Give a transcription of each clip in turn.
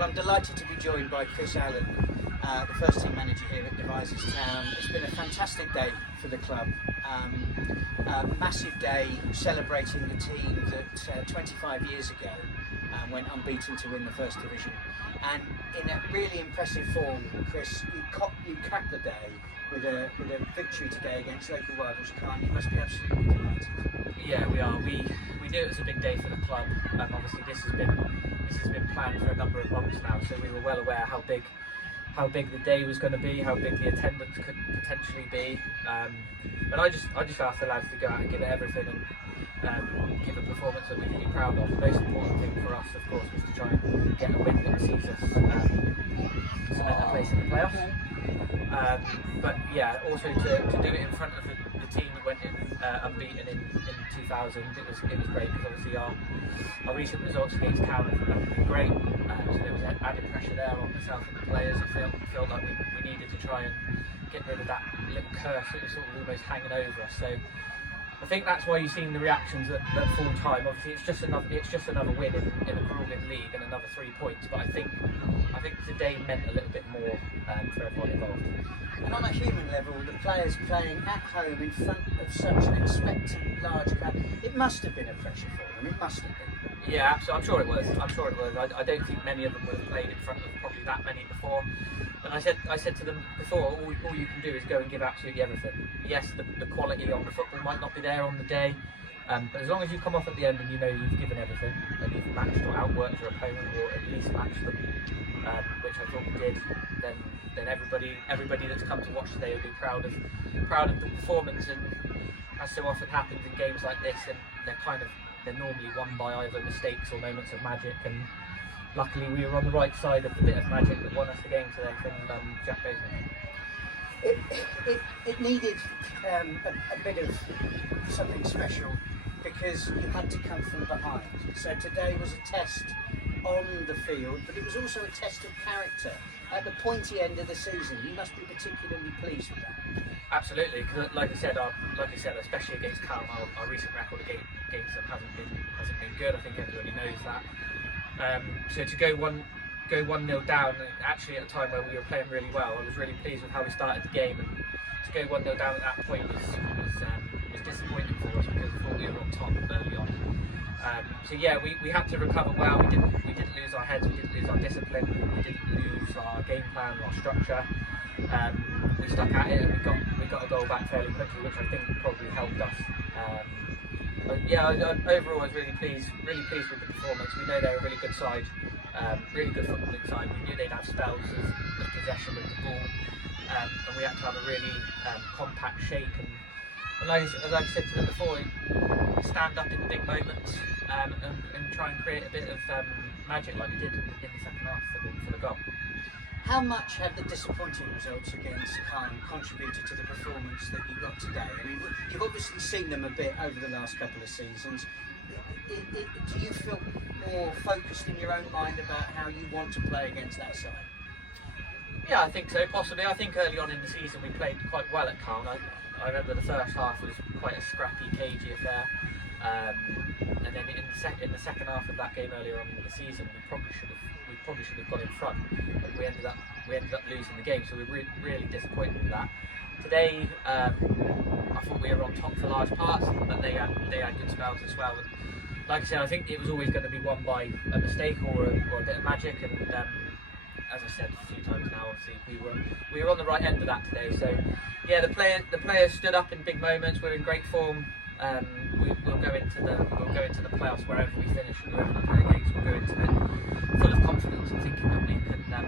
Well, I'm delighted to be joined by Chris Allen, the first team manager here at Devizes Town. It's been a fantastic day for the club. A massive day celebrating the team that 25 years ago went unbeaten to win the First Division. And in a really impressive form, Chris, you cracked the day with a victory today against local rivals Calne. You must be absolutely delighted. Yeah, we are. We knew it was a big day for the club. Obviously, this has been planned for a number of months now, so we were well aware how big the day was going to be, how big the attendance could potentially be. And I just asked the lads to go out and give it everything and give a performance that we can be proud of. The most important thing for us, of course, was to try and get a win that sees us cement a place in the playoffs. But yeah, also to do it in front of the team that went in unbeaten in 2000, it was great, because obviously our recent results against Calne have been great. So there was added pressure there on myself and the players. I felt like we needed to try and get rid of that little curse that was sort of almost hanging over us. So I think that's why you've seen the reactions at full time. Obviously, it's just another win in a grueling league and another 3 points. But I think today meant a little bit more for everyone involved. And on a human level, the players playing at home in front of such an expectant large crowd, it must have been a pressure for them. It must have been. Yeah, absolutely. I'm sure it was. I don't think many of them would have played in front of probably that many before. And I said to them before, all you can do is go and give absolutely everything. Yes, the quality on the football might not be there on the day, but as long as you come off at the end and you know you've given everything and you've matched or outworked your opponent, or at least matched them, which I thought we did, then everybody that's come to watch today will be proud of the performance. And as so often happens in games like this, they're normally won by either mistakes or moments of magic. And luckily, we were on the right side of the bit of magic that won us the game today from Jack Bateman. It needed a bit of something special, because you had to come from behind. So today was a test on the field, but it was also a test of character. At the pointy end of the season, you must be particularly pleased with that. Absolutely, because like I said, especially against Calne, our recent record against them hasn't been good. I think everybody knows that. So to go 1-0 down, actually at a time where we were playing really well, I was really pleased with how we started the game. And to go 1-0 down at that point was disappointing for us, because I thought we were on top early on. So yeah, we had to recover well. We didn't lose our heads, we didn't lose our discipline, we didn't lose our game plan or our structure. We stuck at it and we got a goal back fairly quickly, which I think probably helped us. But yeah, overall I was really pleased with the performance. We know they're a really good side, really good footballing side. We knew they'd have spells of possession with the ball, and we had to have a really compact shape. And like I said to them before, stand up in the big moments and try and create a bit of magic like we did in the second half for the goal. How much have the disappointing results against Calne contributed to the performance that you got today? I mean, you've obviously seen them a bit over the last couple of seasons. Do you feel more focused in your own mind about how you want to play against that side? Yeah, I think so, possibly. I think early on in the season we played quite well at Calne. I remember the first half was quite a scrappy, cagey affair. And then in the second half of that game earlier on in the season, we probably should have got in front, but we ended up losing the game. So we were really disappointed with that. Today, I thought we were on top for large parts, but they had good spells as well. And like I said, I think it was always going to be won by a mistake or a bit of magic. And as I said a few times now, obviously we were on the right end of that today. So yeah, the players stood up in big moments. We're in great form. We'll go into the playoffs wherever we finish and whoever we play against. We'll go into it full of confidence and thinking that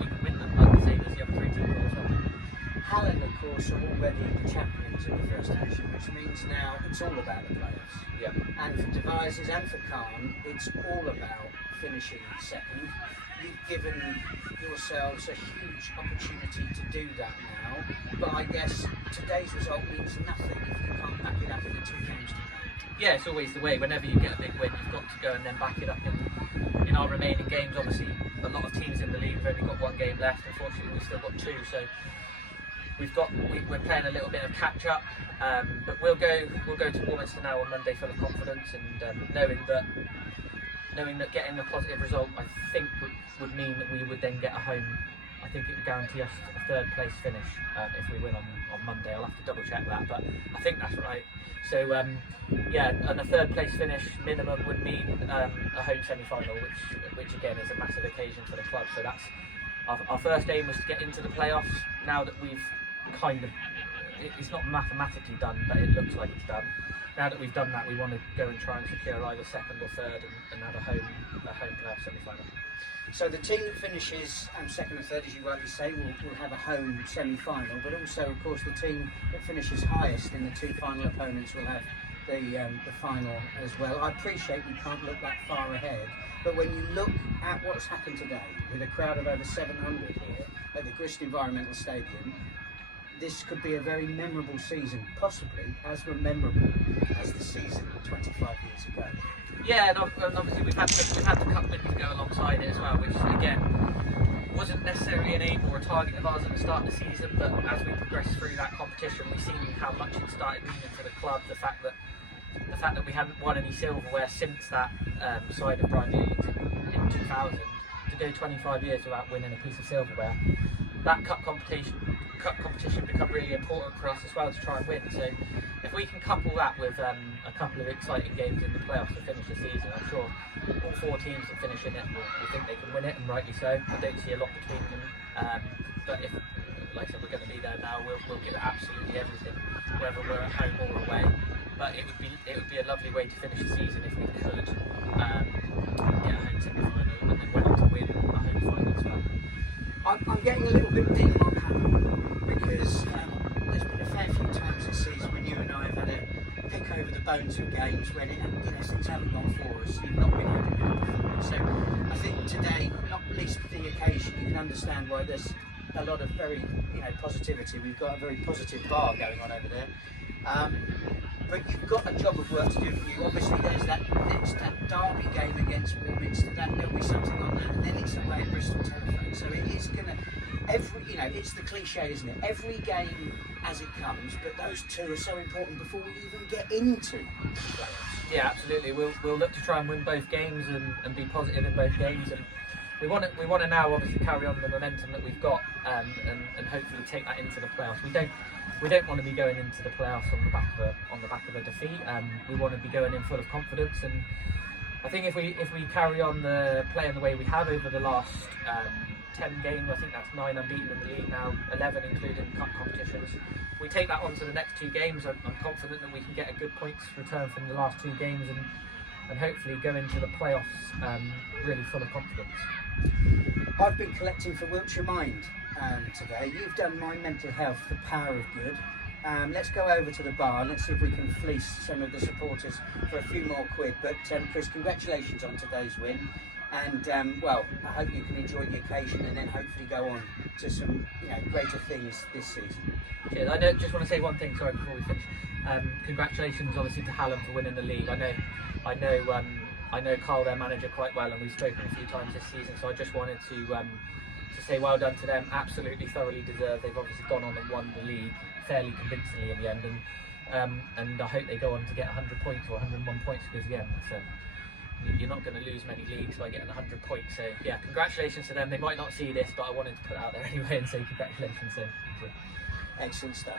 we can win them, like the same as the other 3 teams also. Calne, of course, are already the champions of the First Division, which means now it's all about the playoffs. Yeah. And for Devizes and for Calne, it's all about finishing second. You've given yourselves a huge opportunity to do that now, but I guess today's result means nothing if you can't back it up in the 2 games to come. Yeah, it's always the way. Whenever you get a big win, you've got to go and then back it up in our remaining games. Obviously, a lot of teams in the league have only got 1 game left. Unfortunately, we've still got 2, so we're playing a little bit of catch up. But we'll go to Warminster now on Monday full of confidence and knowing that knowing that getting a positive result, I think would mean that we would then get a home. I think it would guarantee us a third place finish if we win on Monday. I'll have to double check that, but I think that's right. So yeah, and a third place finish minimum would mean a home semi-final, which again is a massive occasion for the club. So that's our first aim was to get into the playoffs. Now that we've kind of, it's not mathematically done, but it looks like it's done. Now that we've done that, we want to go and try and secure either second or third and have a home playoff semi-final. So the team that finishes second and third, as you rightly say, will have a home semi-final, but also, of course, the team that finishes highest in the two final opponents will have the final as well. I appreciate we can't look that far ahead, but when you look at what's happened today, with a crowd of over 700 here at the Grist Environmental Stadium, this could be a very memorable season, possibly as memorable as the season 25 years ago. Yeah, and obviously we've had the cup win to go alongside it as well, which again wasn't necessarily an aim or a target of ours at the start of the season, but as we progressed through that competition, we've seen how much it started meaning for the club. The fact that we hadn't won any silverware since that side of Brian Leeds in 2000, to go 25 years without winning a piece of silverware, that cup competition become really important for us as well to try and win. So if we can couple that with a couple of exciting games in the playoffs to finish the season, I'm sure all four teams that finish in it will think they can win it, and rightly so. I don't see a lot between them, but if, like I said, we're going to be there now, we'll give it absolutely everything, whether we're at home or away. But it would be a lovely way to finish the season if we could get a home semi-final and then went on to win a home final as well. I'm getting a little bit dim on Calne because there's been a fair few times this season when you and I have had a pick over the bones of games when things haven't gone for us. You've not been happy with the performance. So I think today, not least for the occasion, you can understand why there's a lot of very positivity. We've got a very positive bar going on over there. But you've got a job of work to do for you. Obviously, there's that derby game against Warminster. There'll be something on that, and then it's away at Bristol Telephone. So it is going to it's the cliche, isn't it? Every game as it comes, but those two are so important before we even get into the playoffs. Yeah, absolutely. We'll look to try and win both games and be positive in both games. And we want to now obviously carry on the momentum that we've got and hopefully take that into the playoffs. We don't want to be going into the playoffs on the back of a defeat. We want to be going in full of confidence, and I think if we carry on playing the way we have over the last 10 games, I think that's 9 unbeaten in the league now, 11 including cup competitions. If we take that on to the next 2 games, I'm confident that we can get a good points return from the last 2 games and hopefully go into the playoffs really full of confidence. I've been collecting for Wiltshire Mind today. You've done my mental health, the power of good. Let's go over to the bar and let's see if we can fleece some of the supporters for a few more quid. But Chris, congratulations on today's win, and well, I hope you can enjoy the occasion and then hopefully go on to some greater things this season. Cheers. I just want to say one thing, sorry, before we finish. Congratulations, obviously, to Hallam for winning the league. I know Carl, their manager, quite well, and we've spoken a few times this season. So I just wanted to say well done to them. Absolutely, thoroughly deserved. They've obviously gone on and won the league fairly convincingly in the end, and I hope they go on to get 100 points or 101 points because again, you're not going to lose many leagues by getting 100 points. So yeah, congratulations to them. They might not see this, but I wanted to put it out there anyway and say congratulations. So, excellent stuff.